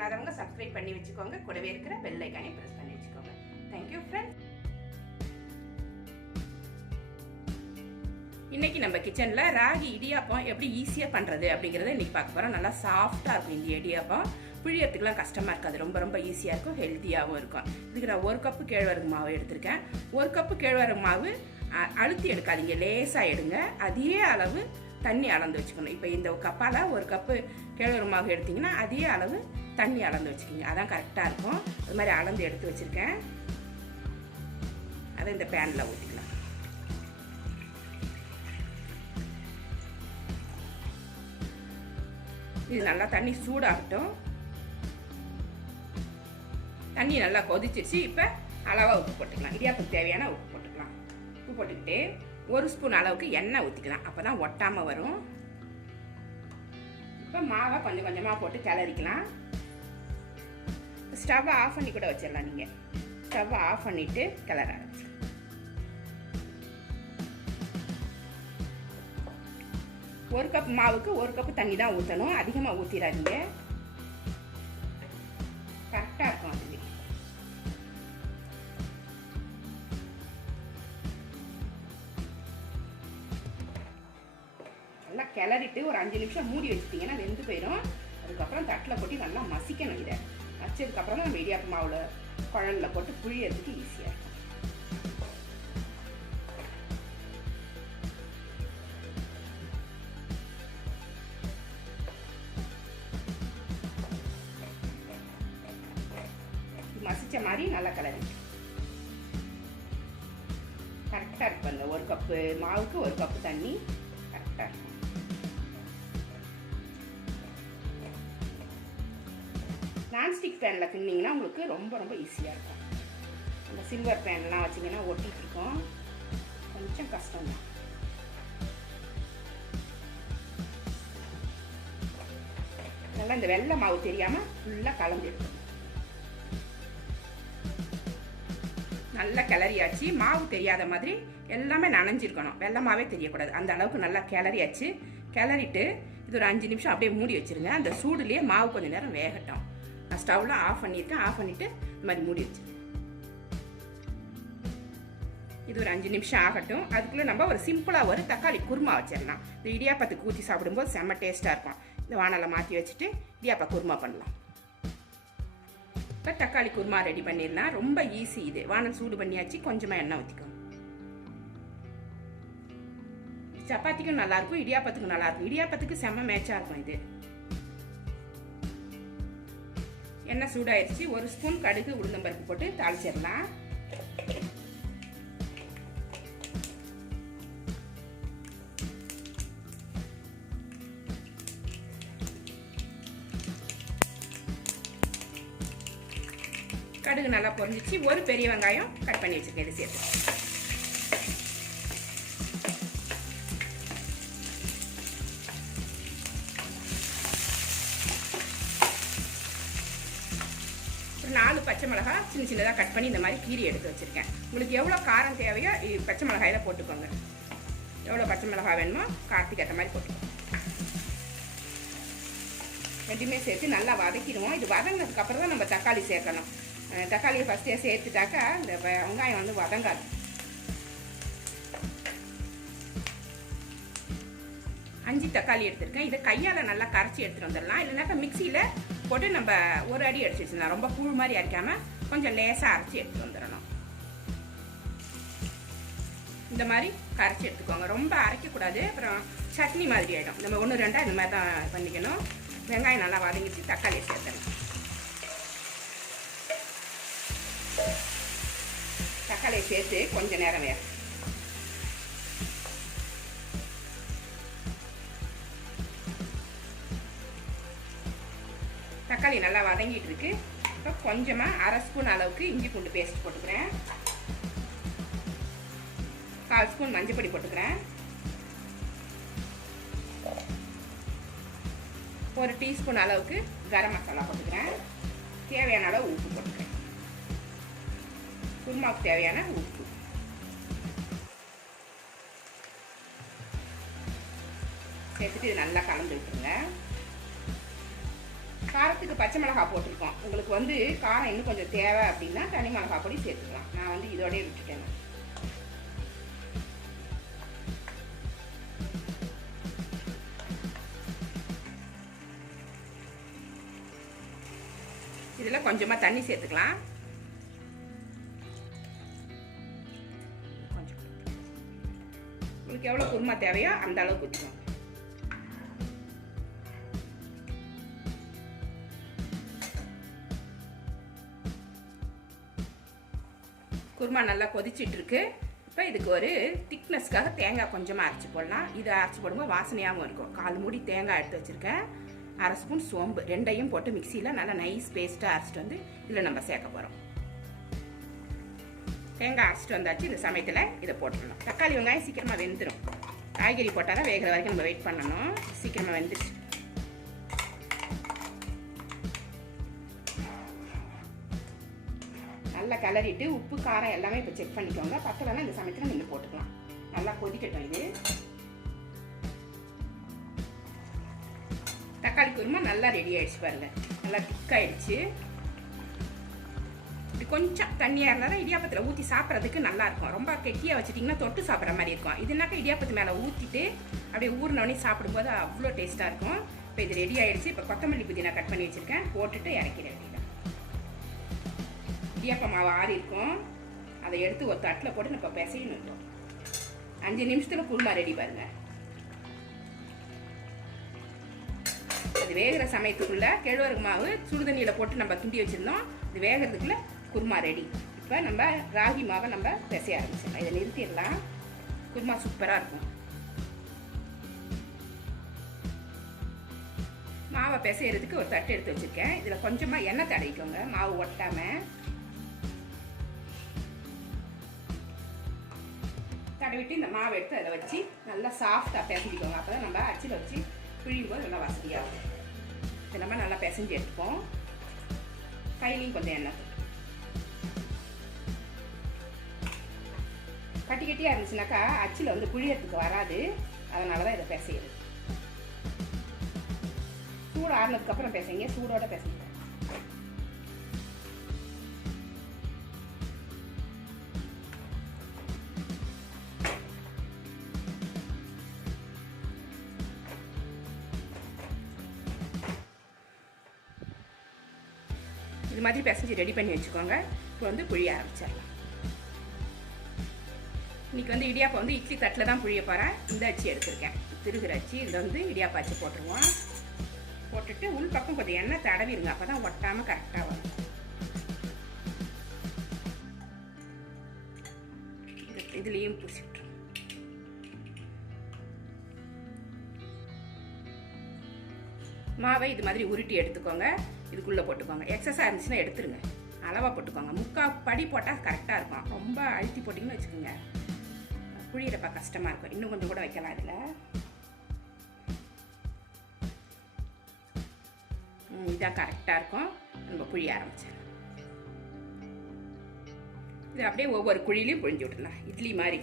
பண்ணாதவங்க சப்ஸ்கிரைப் பண்ணி வச்சுக்கோங்க. கூடவே இருக்கிற பெல் ஐகானை பிரஸ் பண்ணி வச்சுக்கோங்க. Thank you friends. இன்னைக்கு நம்ம கிச்சன்ல ராகி இடியாப்பம் எப்படி ஈஸியா பண்றது அப்படிங்கறத இன்னைக்கு பார்க்க போறோம். நல்லா சாஃப்டா இருக்கும் இந்த இடியாப்பம். பிழியறதுக்குலாம் கஷ்டமா இருக்காது. ரொம்ப ரொம்ப ஈஸியா இருக்கும், ஹெல்த்தியாகவும் இருக்கும். இதுக்கு நான் 1 கப்பு கேழ்வரகு மாவு எடுத்திருக்கேன். 1 கப்பு கேழ்வரகு மாவு அழுத்தி எடுக்காதீங்க, லேசா எடுங்க. அதே அளவு தண்ணி அளந்து வச்சுக்கணும். இப்போ இந்த கப்பால 1 கப்பு கேழ்வரகு மாவு எடுத்தீங்கன்னா அதே அளவு தண்ணி அளந்து வச்சுக்கோங்க. அதான் கரெக்டா இருக்கும். அது மாதிரி அளந்து எடுத்து வச்சிருக்கேன். அதை இந்த பேன்ல ஊற்றிக்கலாம். இது நல்லா தண்ணி சூடாகட்டும். தண்ணி நல்லா கொதிச்சிருச்சு. இப்போ அளவாக உப்பு போட்டுக்கலாம். இடியாப்பத்துக்கு தேவையான உப்பு போட்டுக்கலாம். உப்பு போட்டுக்கிட்டு 1 ஸ்பூன் அளவுக்கு எண்ணெய் ஊற்றிக்கலாம். அப்போ தான் ஒட்டாமல் வரும். இப்போ மாவை கொஞ்சம் கொஞ்சமாக போட்டு கிளறிக்கலாம். ஸ்டவ்வை ஆஃப் பண்ணி கூட வச்சிடலாம். நீங்கள் ஸ்டவ்வை ஆஃப் பண்ணிவிட்டு கிளற ஆரம்பிச்சு. 1 கப் மாவுக்கு 1 கப்பு தண்ணி தான் ஊற்றணும். அதிகமாக ஊற்றிடாதீங்க. கரெக்டாக இருக்கும். அது நல்லா கிளறிட்டு ஒரு 5 நிமிஷம் மூடி வச்சுட்டிங்கன்னா வெந்து போயிடும். அதுக்கப்புறம் தட்டில் போட்டு நல்லா மசிக்கணும். இதை மசிச்சதுக்கப்புறம் நம்ம இடியாப்ப மாவில் குழல்ல போட்டு புழியறதுக்கு ஈஸியாக இருக்கும். மசிச்ச மாதிரி நல்லா கிளறி கரெக்டாக இருக்கு. 1 கப்பு மாவுக்கு 1 கப்பு தண்ணி கரெக்டாக இருக்கும். நான்ஸ்டிக் பேனில் கிண்டிங்கன்னா உங்களுக்கு ரொம்ப ரொம்ப ஈஸியாக இருக்கும். அந்த சில்வர் பேன்லாம் வச்சிங்கன்னா ஒட்டிட்டு இருக்கும். கொஞ்சம் கஷ்டம் தான். நல்லா இந்த வெள்ளை மாவு தெரியாமல் ஃபுல்லாக கலந்து எடுக்கணும். நல்லா கிளறியாச்சு. மாவு தெரியாத மாதிரி எல்லாமே நனைஞ்சிருக்கணும். வெள்ளை மாவே தெரியக்கூடாது. அந்த அளவுக்கு நல்லா கிளறியாச்சு. கிளறிட்டு இது ஒரு 5 நிமிஷம் அப்படியே மூடி வச்சிருங்க. அந்த சூடுலேயே மாவு கொஞ்சம் நேரம் வேகட்டும். நான் ஸ்டவ்ல ஆஃப் பண்ணியிருக்கேன். ஆஃப் பண்ணிட்டு இந்த மாதிரி மூடி வச்சிருக்கேன். இது ஒரு 5 நிமிஷம் ஆகட்டும். அதுக்குள்ளே நம்ம ஒரு சிம்பிளாக ஒரு தக்காளி குருமா வச்சிடலாம். இந்த இடியாப்பத்துக்கு ஊற்றி சாப்பிடும்போது செம்ம டேஸ்ட்டாக இருக்கும். இந்த வானலை மாற்றி வச்சுட்டு இடியாப்பா குருமா பண்ணலாம். இப்போ தக்காளி குருமா ரெடி பண்ணிடலாம். ரொம்ப ஈஸி. இது வானல் சூடு பண்ணியாச்சு. கொஞ்சமாக எண்ணெய் ஊற்றிக்கணும். சப்பாத்திக்கும் நல்லாயிருக்கும், இடியாப்பத்துக்கும் நல்லாயிருக்கும். இடியாப்பத்துக்கு செம்ம மேட்சாக இருக்கும் இது. எண்ணெய் சூடாயிருச்சு. 1 ஸ்பூன் கடுகு உளுந்தம்பருப்பு போட்டு தாளிச்சிடலாம். கடுகு நல்லா பொரிஞ்சிச்சு. 1 பெரிய வெங்காயம் கட் பண்ணி வச்சிருக்கேன். இது சேர்த்து ஒரு 4 பச்சை மிளகாய் சின்ன சின்னதாக கட் பண்ணி இந்த மாதிரி கீரி எடுத்து வச்சிருக்கேன். உங்களுக்கு எவ்வளோ காரம் தேவையோ பச்சை மிளகாயில போட்டுக்கோங்க. எவ்வளோ பச்சை மிளகாய் வேணுமோ காரத்துக்கு ஏற்ற மாதிரி போட்டுக்கோங்க. ரெண்டுமே சேர்த்து நல்லா வதக்கிடுவோம். இது வதங்கினதுக்கு அப்புறம் தான் நம்ம தக்காளி சேர்க்கணும். தக்காளியை ஃபஸ்ட்டே சேர்த்துட்டாக்கா இந்த வெங்காயம் வந்து வதங்காது. 5 தக்காளி எடுத்திருக்கேன். இதை கையால் நல்லா கரைச்சி எடுத்துகிட்டு வந்துடலாம். இல்லைனாக்கா மிக்சியில் போட்டு நம்ம ஒரு அடி அடிச்சு வச்சிடலாம். ரொம்ப கூழ் மாதிரி அரைக்காமல் கொஞ்சம் லேசாக அரைச்சி எடுத்துகிட்டு வந்துடணும். இந்த மாதிரி கரைச்சி எடுத்துக்கோங்க. ரொம்ப அரைக்கக்கூடாது. அப்புறம் சட்னி மாதிரி ஆகிடும். நம்ம 1 2 இந்த மாதிரி தான் பண்ணிக்கணும். வெங்காயம் நல்லா வதங்கிச்சு. தக்காளியை சேர்த்துடணும். தக்காளியை சேர்த்து கொஞ்சம் நேரம் வேக. தக்காளி நல்லா வதங்கிட்டு இருக்கு. இப்போ கொஞ்சமாக 1/2 ஸ்பூன் அளவுக்கு இஞ்சி பூண்டு பேஸ்ட் போட்டுக்கிறேன். 1/4 ஸ்பூன் மஞ்சள் பொடி போட்டுக்கிறேன். 1 டீஸ்பூன் அளவுக்கு கரம் மசாலா போட்டுக்கிறேன். தேவையான அளவு உப்பு போட்டுக்கிறேன். குருமாவுக்கு தேவையான உப்பு. சேர்த்துட்டு இது நல்லா கலந்து விட்டுருங்க. காரத்துக்கு பச்சை மிளகாய் போட்டிருக்கோம். உங்களுக்கு வந்து காரம் இன்னும் கொஞ்சம் தேவை அப்படின்னா தனி மிளகாய் பொடி சேர்த்துக்கலாம். நான் வந்து இதோடய விட்டுட்டேன். இதில் கொஞ்சமாக தண்ணி சேர்த்துக்கலாம். கொஞ்சம் உங்களுக்கு எவ்வளோ குருமா தேவையோ அந்த அளவுக்கு ஊற்றிக்கோங்க. குருமா நல்லா கொதிச்சிட்டு இருக்கு. இப்போ இதுக்கு ஒரு திக்னஸ்க்காக தேங்காய் கொஞ்சமாக அரைச்சி போடலாம். இதை அரைச்சி போடும்போது வாசனையாகவும் இருக்கும். 1/4 மூடி தேங்காய் எடுத்து வச்சுருக்கேன். 1/2 ஸ்பூன் சோம்பு, ரெண்டையும் போட்டு மிக்சியில் நல்லா நைஸ் பேஸ்ட்டாக அரைச்சிட்டு வந்து இதில் நம்ம சேர்க்க போகிறோம். தேங்காய் அரைச்சிட்டு வந்தாச்சு. இந்த சமயத்தில் இதை போட்டுடணும். தக்காளி வெங்காயம் சீக்கிரமாக வெந்துடும். காய்கறி போட்டால் தான் வேகிற வரைக்கும் நம்ம வெயிட் பண்ணணும். சீக்கிரமாக வெந்துடுச்சு. நல்லா கிளறிட்டு உப்பு காரம் எல்லாமே இப்போ செக் பண்ணிக்கோங்க. பத்தலைன்னா இந்த சமயத்தில் நீங்கள் போட்டுக்கலாம். நல்லா கொதிக்கட்டும். இது தக்காளி குருமா நல்லா ரெடி ஆயிடுச்சு பாருங்க. நல்லா திக்காயிடுச்சு. இப்படி கொஞ்சம் தண்ணியாக இருந்தால் தான் இடியாப்பத்தில் ஊற்றி சாப்பிட்றதுக்கு நல்லா இருக்கும். ரொம்ப கெட்டியாக வச்சுட்டிங்கன்னா தொட்டு சாப்பிட்ற மாதிரி இருக்கும். இதுனாக்கா இடியாப்பத்து மேலே ஊற்றிட்டு அப்படியே ஊறினோடனே சாப்பிடும்போது அவ்வளோ டேஸ்ட்டாக இருக்கும். இப்போ இது ரெடி ஆயிடுச்சு. இப்போ கொத்தமல்லி புதினா கட் பண்ணி வச்சுருக்கேன். போட்டுட்டு இறக்கிறேன். இடியாப்ப மாவு ஆறி இருக்கும். அதை எடுத்து ஒரு தட்டில் போட்டு நம்ம பிசையணும். 5 நிமிஷத்தில் குருமா ரெடி பாருங்க. அது வேகிற சமயத்துக்குள்ள கேழ்வரகு மாவு சுடுதண்ணியில் போட்டு நம்ம கிண்டி வச்சிருந்தோம். இது வேகிறதுக்குள்ள குருமா ரெடி. இப்போ நம்ம ராகி மாவை நம்ம பிசைய ஆரம்பிச்சிடலாம். இதை நிறுத்திடலாம். குருமா சூப்பராக இருக்கும். மாவை பிசையறதுக்கு ஒரு தட்டு எடுத்து வச்சிருக்கேன். இதில் கொஞ்சமாக எண்ணெய் தடவிக்கோங்க, மாவு ஒட்டாமல். தடவிட்டு இந்த மாவை எடுத்து அதில் வச்சு நல்லா சாஃப்டாக பிசைஞ்சிக்கோங்க. அப்போ தான் நம்ம அச்சில் வச்சு பிழியும் போது நல்லா வசதியாகும். இதை நம்ம நல்லா பிசைஞ்சு எடுத்துப்போம். கையிலையும் கொஞ்சம் எண்ணெய் கட்டி கட்டியாக இருந்துச்சுனாக்கா அச்சில் வந்து புழியறதுக்கு வராது. அதனால தான் இதை பிசையுது. சூடு ஆறுனதுக்கப்புறம் பிசைங்க. சூடோட பிசைங்க. இது மாதிரி பிசைஞ்சு ரெடி பண்ணி வச்சுக்கோங்க. இப்போ வந்து புழிய ஆரம்பிச்சிடலாம். இன்றைக்கி வந்து இடியாப்பம் வந்து இட்லி தட்டில் தான் புழிய போகிறேன். இந்த அச்சி எடுத்துருக்கேன், திருகிற அச்சி. இதில் வந்து இடியாப்பம் அச்சி போட்டுருவோம். போட்டுட்டு உள் பக்கம் கொஞ்சம் எண்ணெய் தடவிடுங்க. அப்போ தான் ஒட்டாமல் கரெக்டாக வரும். இதுலேயும் பூசி விட்டுருவோம். மாவை இது மாதிரி உருட்டி எடுத்துக்கோங்க. இதுக்குள்ளே போட்டுக்கோங்க. எக்ஸஸாக இருந்துச்சுன்னா எடுத்துருங்க. அளவாக போட்டுக்கோங்க. 3/4 படி போட்டால் கரெக்டாக இருக்கும். ரொம்ப அழுத்தி போட்டிங்கன்னு வச்சுக்கோங்க, புழியிறப்ப கஷ்டமாக இருக்கும். இன்னும் கொஞ்சம் கூட வைக்கலாம். இதில் இதான் கரெக்டாக இருக்கும். நம்ம புழிய ஆரம்பிச்சிடலாம். இது அப்படியே ஒவ்வொரு குழியிலையும் புழிஞ்சு விட்டுலாம், இட்லி மாதிரி.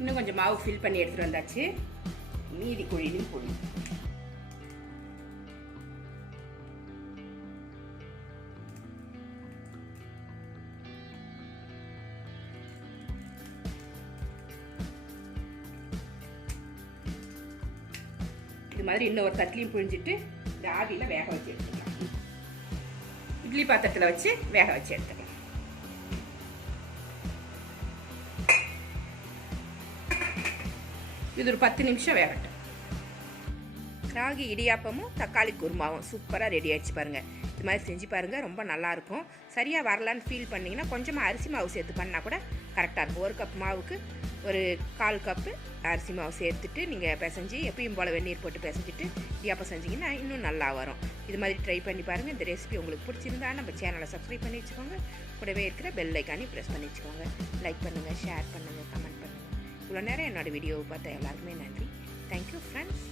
இன்னும் கொஞ்சம் மாவு ஃபில் பண்ணி எடுத்துகிட்டு வந்தாச்சு. மீதி குழியிலும் புளி. இது மாதிரி இன்னும் ஒரு தட்டிலையும் புழிஞ்சிட்டு இந்த ஆவியில் வேக வச்சு எடுத்துக்கலாம். இட்லி பாத்திரத்தில் வச்சு வேக வச்சு எடுத்துக்கலாம். இது ஒரு 10 நிமிஷம் வேகட்டும். ராகி இடியாப்பமும் தக்காளி குருமாவும் சூப்பராக ரெடி ஆகிடுச்சு பாருங்கள். இது மாதிரி செஞ்சு பாருங்கள், ரொம்ப நல்லாயிருக்கும். சரியாக வரலான்னு ஃபீல் பண்ணிங்கன்னா கொஞ்சமாக அரிசி மாவு சேர்த்து பண்ணால் கூட கரெக்டாக இருக்கும். 1 கப் மாவுக்கு ஒரு 1/4 கப்பு அரிசி மாவு சேர்த்துட்டு நீங்கள் பிசைஞ்சு எப்பயும் போல் வெந்நீர் போட்டு பிசைஞ்சிட்டு இடியாப்பம் செஞ்சிங்கன்னா இன்னும் நல்லா வரும். இது மாதிரி ட்ரை பண்ணி பாருங்கள். இந்த ரெசிபி உங்களுக்கு பிடிச்சிருந்தா நம்ம சேனலை சப்ஸ்கிரைப் பண்ணி வச்சுக்கோங்க. கூடவே இருக்கிற பெல் ஐக்கானே ப்ரெஸ் பண்ணி வச்சுக்கோங்க. லைக் பண்ணுங்கள், ஷேர் பண்ணுங்கள், கமெண்ட் பண்ணுங்கள். இவ்வளோ நேரம் என்னோடய வீடியோவை பார்த்த எல்லாருக்குமே நன்றி. Thank you friends.